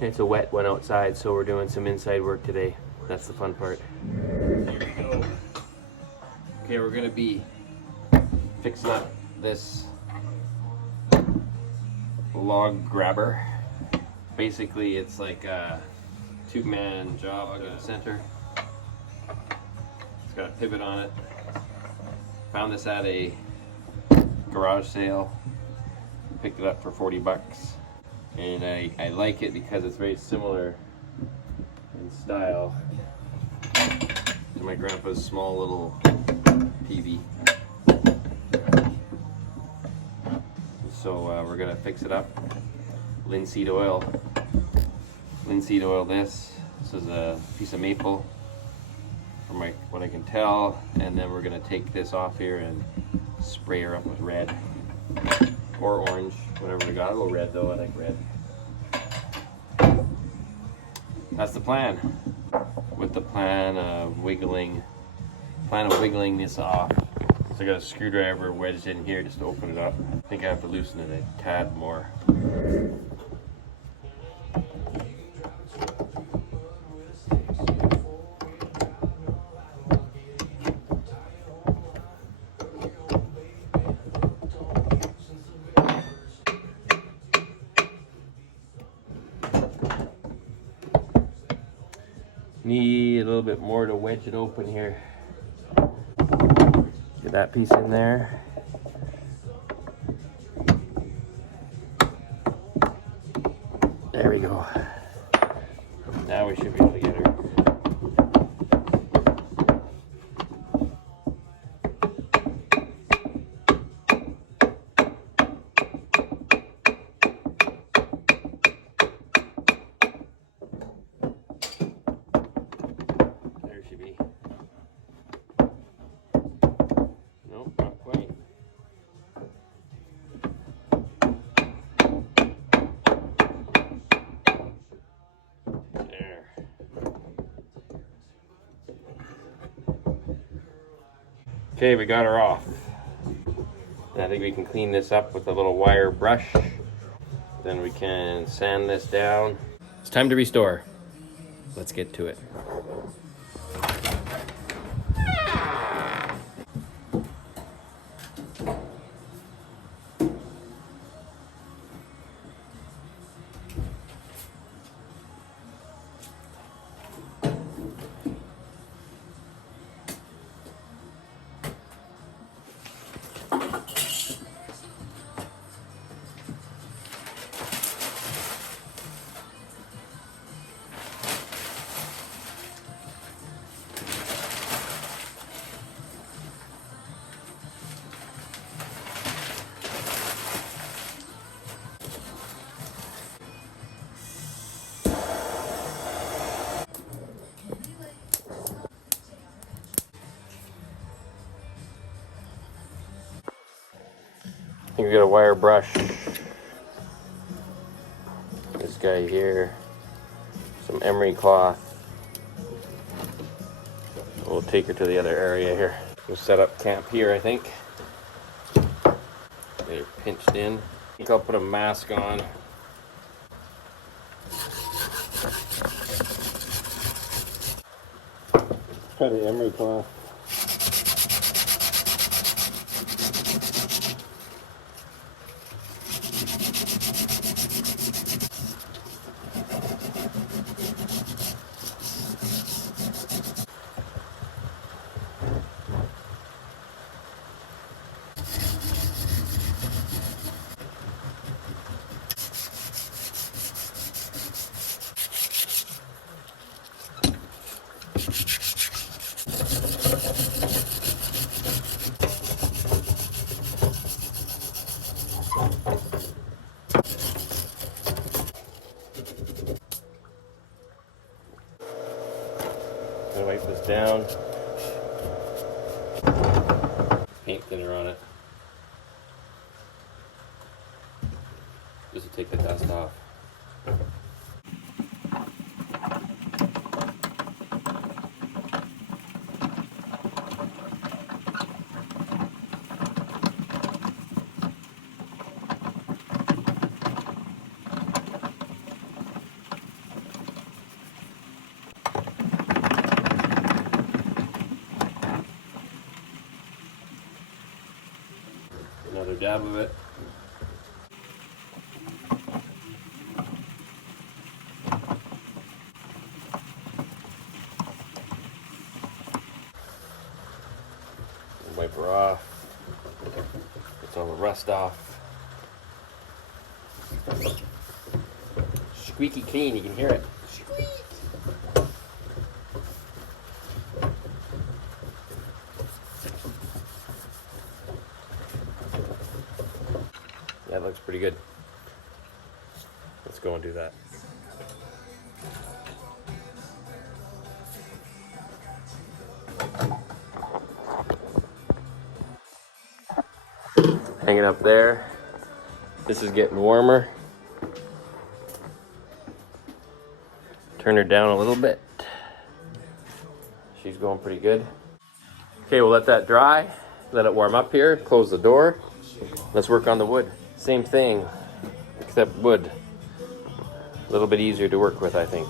It's a wet one outside, so we're doing some inside work today. That's the fun part. Here we go. Okay, we're gonna be fixing up this log grabber. Basically, it's like a two-man job in the center. It's got a pivot on it. Found this at a garage sale. Picked it up for 40 bucks. And I like it because it's very similar in style to my grandpa's small little Peavey. So we're gonna fix it up. Linseed oil. Linseed oil this. This is a piece of maple from what I can tell. And then we're gonna take this off here and spray her up with red. Or orange, whatever we got. A little red though, I like red. That's the plan. With the plan of wiggling this off. So I got a screwdriver wedged in here just to open it up. I think I have to loosen it a tad more. Need a little bit more to wedge it open here. Get that piece in there. There we go. Now we should be able to get her. Okay, we got her off. And I think we can clean this up with a little wire brush. Then we can sand this down. It's time to restore. Let's get to it. I think we got a wire brush. This guy here. Some emery cloth. We'll take her to the other area here. We'll set up camp here, I think. They're pinched in. I think I'll put a mask on. Try the emery cloth. Gonna wipe this down. Paint thinner on it. Just to take the dust off. dab of it. Wipe her off. Gets all the rust off. Squeaky clean, you can hear it. Squeak. That looks pretty good. Let's go and do that. Hang it up there. This is getting warmer. Turn her down a little bit. She's going pretty good. Okay, we'll let that dry. Let it warm up here. Close the door. Let's work on the wood. Same thing, except wood. A little bit easier to work with, I think.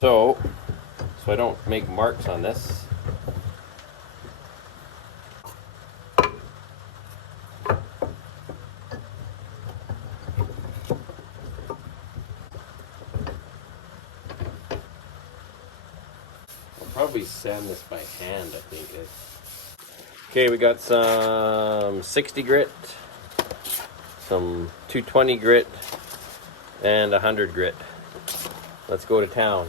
So I don't make marks on this. Probably sand this by hand, I think. Okay, we got some 60 grit, some 220 grit, and 100 grit. Let's go to town.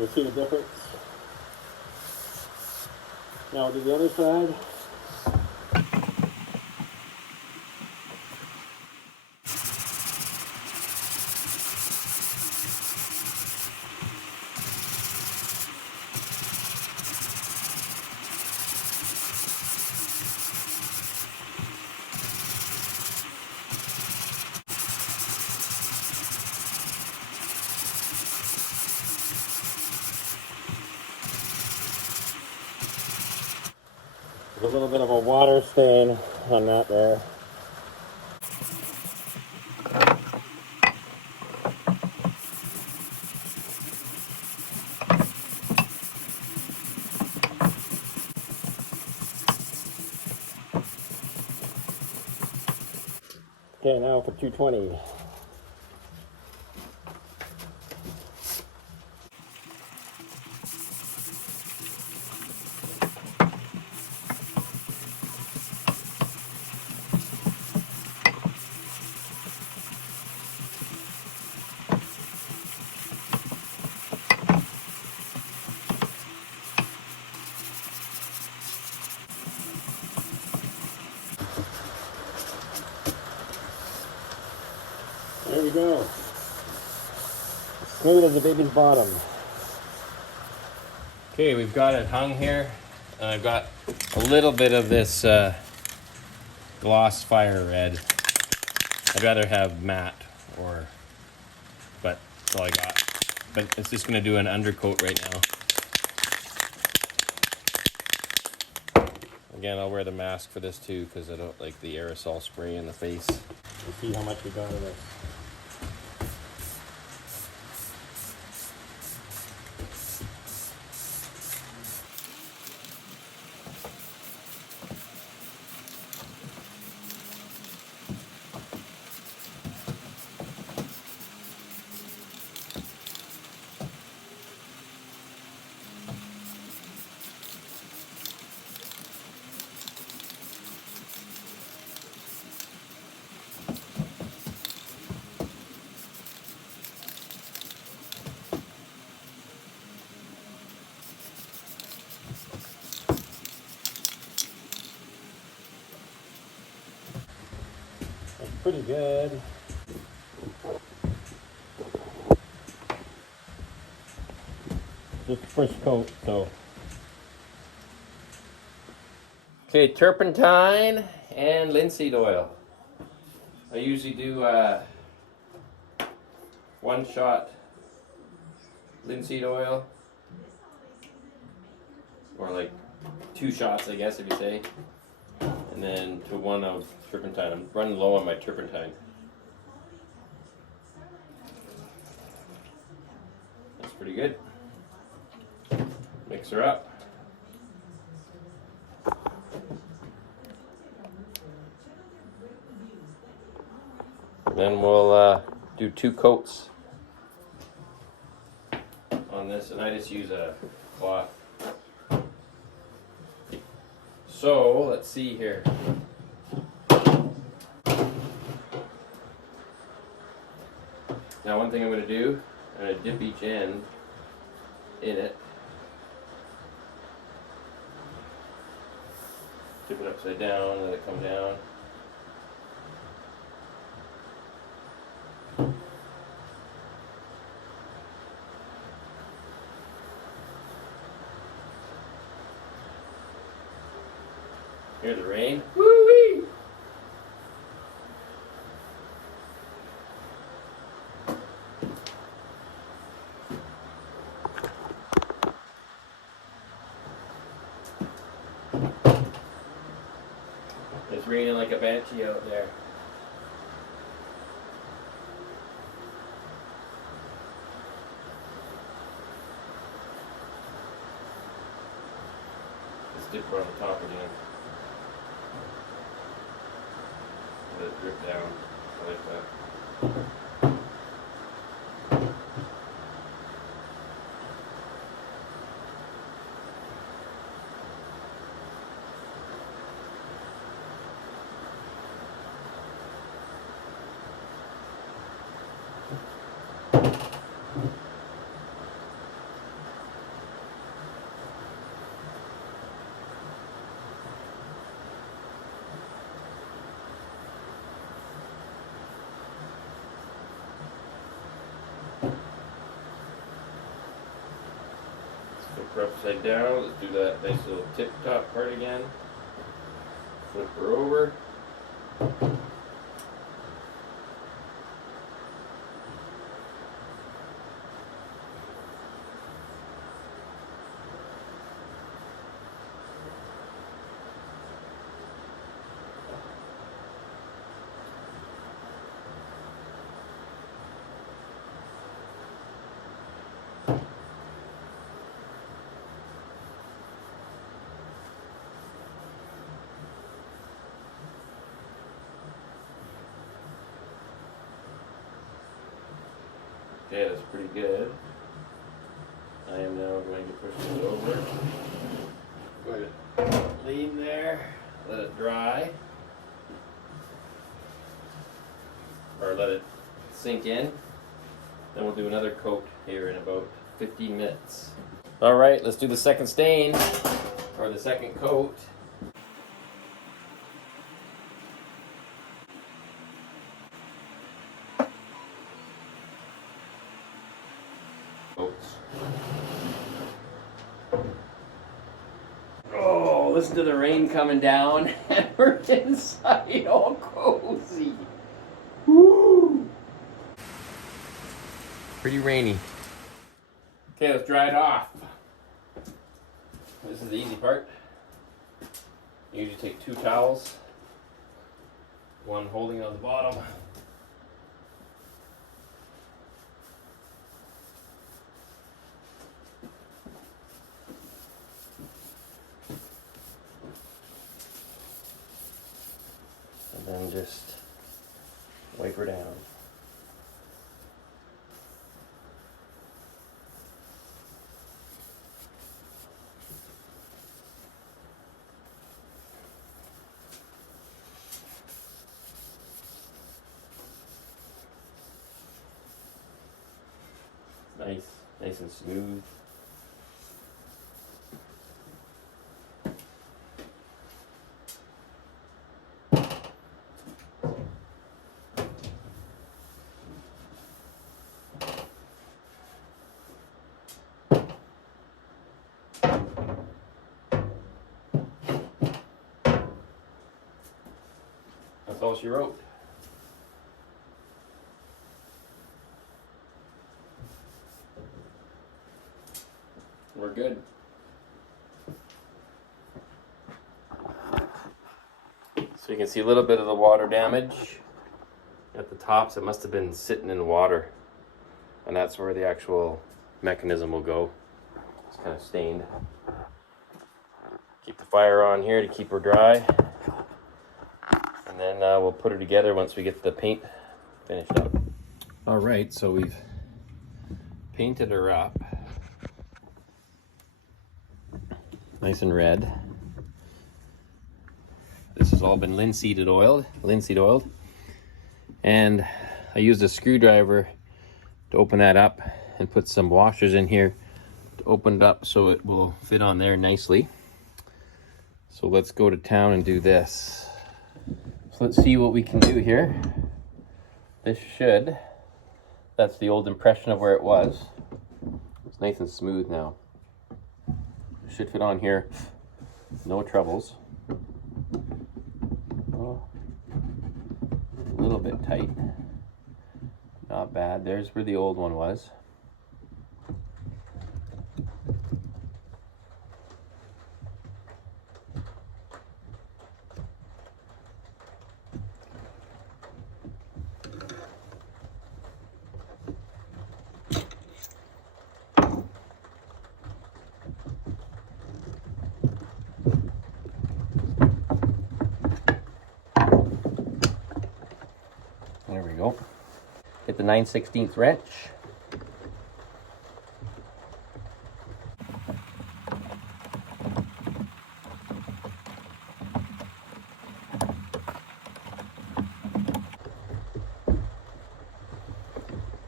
You see the difference? Now do the other side. There's a little bit of a water stain on that there. Okay, now for 220. There we go. Smooth as a baby's bottom. Okay, we've got it hung here. I've got a little bit of this gloss fire red. I'd rather have matte, but that's all I got. But it's just gonna do an undercoat right now. Again, I'll wear the mask for this too because I don't like the aerosol spray in the face. Let's see how much we got of this. pretty good. Just first coat, so. Okay, turpentine and linseed oil. I usually do 1 shot linseed oil, or like 2 shots, I guess, if you say, and then to 1 of turpentine. I'm running low on my turpentine. That's pretty good. Mix her up. Then we'll do 2 coats on this, and I just use a cloth. So let's see here. Now, one thing I'm going to do, I'm going to dip each end in it. Dip it upside down, let it come down. Hear the rain. Woo-wee! It's raining like a banshee out there. Let's dip her on the top again. Let it drip down. I like that. Flip her upside down. Let's do that nice little tip top part again. Flip her over. Okay, that's pretty good. I am now going to push this over. Going to lean there, let it dry, or let it sink in. Then we'll do another coat here in about 15 minutes. All right, let's do the second stain, or the second coat. Oh, listen to the rain coming down, and we're inside all cozy. Woo! Pretty rainy. Okay, let's dry it off. This is the easy part. You usually take 2 towels, one holding on the bottom. And then just wipe her down. Nice and smooth. all she wrote. We're good. So you can see a little bit of the water damage at the tops. It must have been sitting in water, and that's where the actual mechanism will go. It's kind of stained. Keep the fire on here to keep her dry, and then we'll put her together once we get the paint finished up. All right, so we've painted her up nice and red. This has all been linseed oiled, and I used a screwdriver to open that up and put some washers in here to open it up so it will fit on there nicely. So let's go to town and do this. So let's see what we can do here. This should, that's the old impression of where it was. It's nice and smooth now. It should fit on here, no troubles. Oh, a little bit tight, not bad. There's where the old one was. There we go. Get the 9/16 wrench.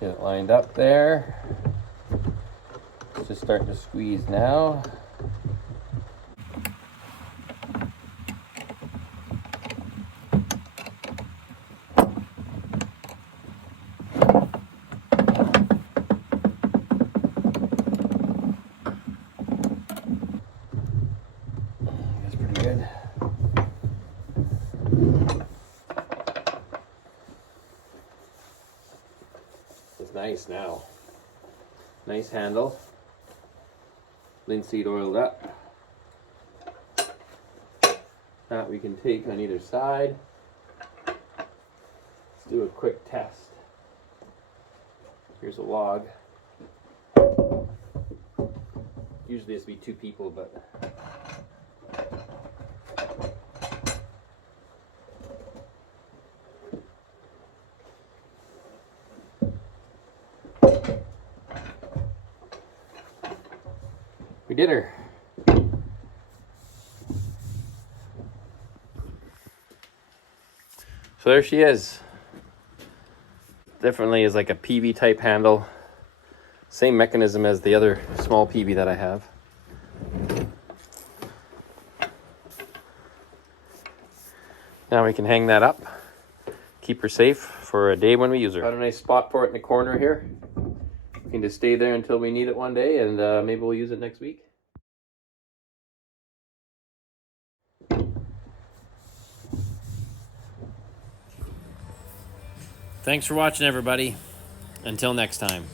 Get it lined up there. It's just starting to squeeze now. Good. It's nice now. Nice handle. Linseed oiled up. That we can take on either side. Let's do a quick test. Here's a log. Usually this would be 2 people, but we did her. So there she is. Definitely is like a Peavey type handle. Same mechanism as the other small Peavey that I have. Now we can hang that up. Keep her safe for a day when we use her. Got a nice spot for it in the corner here. We can just stay there until we need it one day, and maybe we'll use it next week. Thanks for watching, everybody. Until next time.